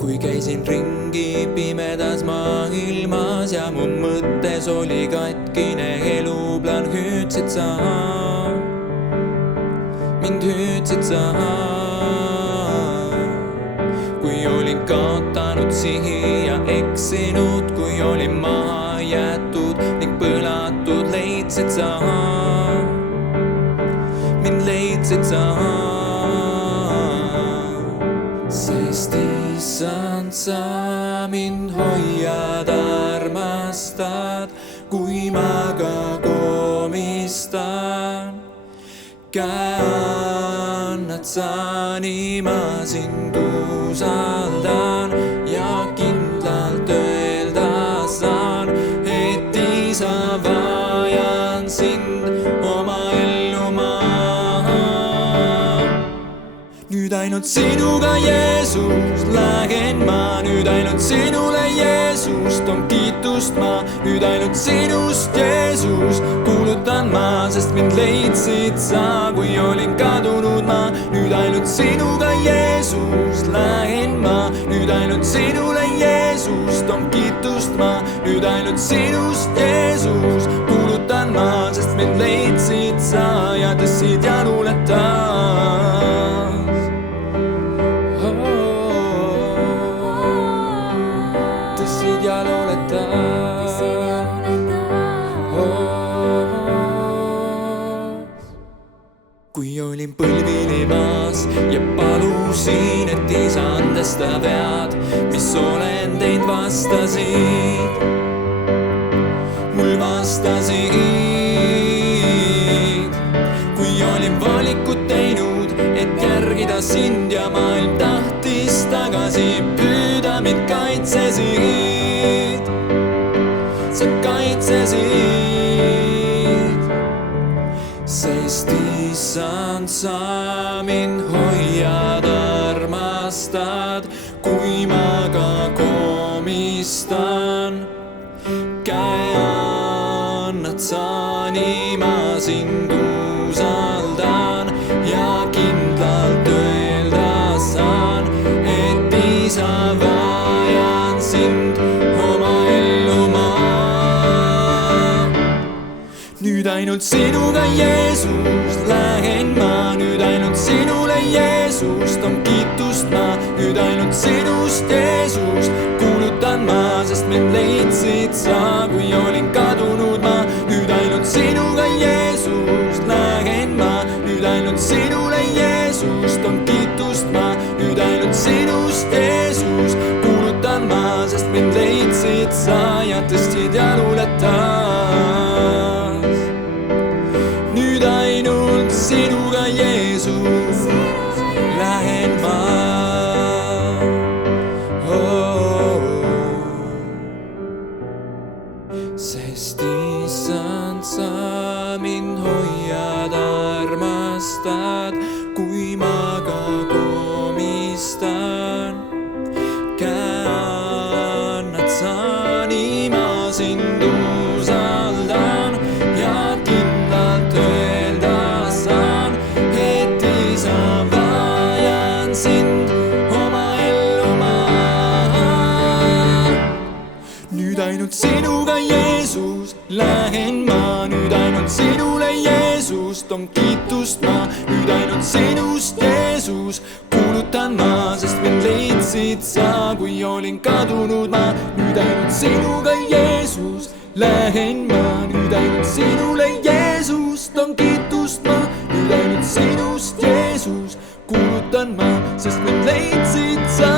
kui käisin ringi pimedas maailmas ja mu mõttes oli katkine eluplaan, hüüdsid sa, mind hüüdsid sa. kui olin kaotanud sihi ja eksinud, kui olin maha jäetud ning põlatud, leidsid sa, mind leidsid sa. sest issand, sa mind hoiad, armastad, kui ma ka komistan. käe annad sa, nii ma sind usaldan ja kindlalt öelda saan, et isa, vajan sind oma ellu ma. nüüd ainult sinuga, Jeesus, lähen ma, nüüd ainult sinule, Jeesus, toon kiitust ma, nüüd ainult sinust, Jeesus, kuulutan ma, sest mind leidsid sa, kui olin kadunud ma. nüüd ainult sinuga, Jeesus, lähen ma, nüüd ainult sinule, Jeesus, toon kiitust ma, nüüd ainult sinust, Jeesus, kuulutan ma, sest mind leidsid sa ja tõstsid jalule taas. tõstsid jalule taas. kui olin põlvili maas ja palusin, et isa andesta vead, mis olen teinud, vastasid, mul vastasid. kui olin valikud teinud, et järgida sind ja maailm tahtis tagasi püüda, mind kaitsesid, sa kaitsesid. sest issand, sa mind hoiad, armastad, kui ma ka komistan. käe annad sa, nii ma sind usaldan ja kindlalt öelda saan, et isa, vajan sind oma ellu ma. nüüd ainult sinuga, Jeesus, lähen ma, nüüd ainult sinule, Jeesus, toon kiitust ma, nüüd ainult sinust, Jeesus, kuulutan ma, sest mind leidsid sa, kui olin kadunud ma. nüüd ainult sinuga, Jeesus, lähen ma, nüüd ainult sinule, Jeesus, toon kiitust ma, nüüd ainult sinust, Jeesus, kuulutan ma, sest mind leidsid sa ja tõstsid jalule taas. nüüd ainult sinuga, Jeesus, lähen ma. sest issand, sa mind hoiad, armastad, kui ma ka komistan. käe annad sa, nii ma sind usaldan ja kindlalt öelda saan, et isa, vajan sind oma ellu ma. nüüd ainult sinuga, Jeesus, lähen ma, nüüd ainult sinule, Jeesus, toon kiitust ma, nüüd ainult sinust, Jeesus, kuulutan ma, sest mind leidsid sa, kui olin kadunud ma. nüüd ainult sinuga, Jeesus, lähen ma, nüüd ainult sinule, Jeesus, toon kiitust ma, nüüd ainult sinust, Jeesus, kuulutan ma, sest mind leidsid sa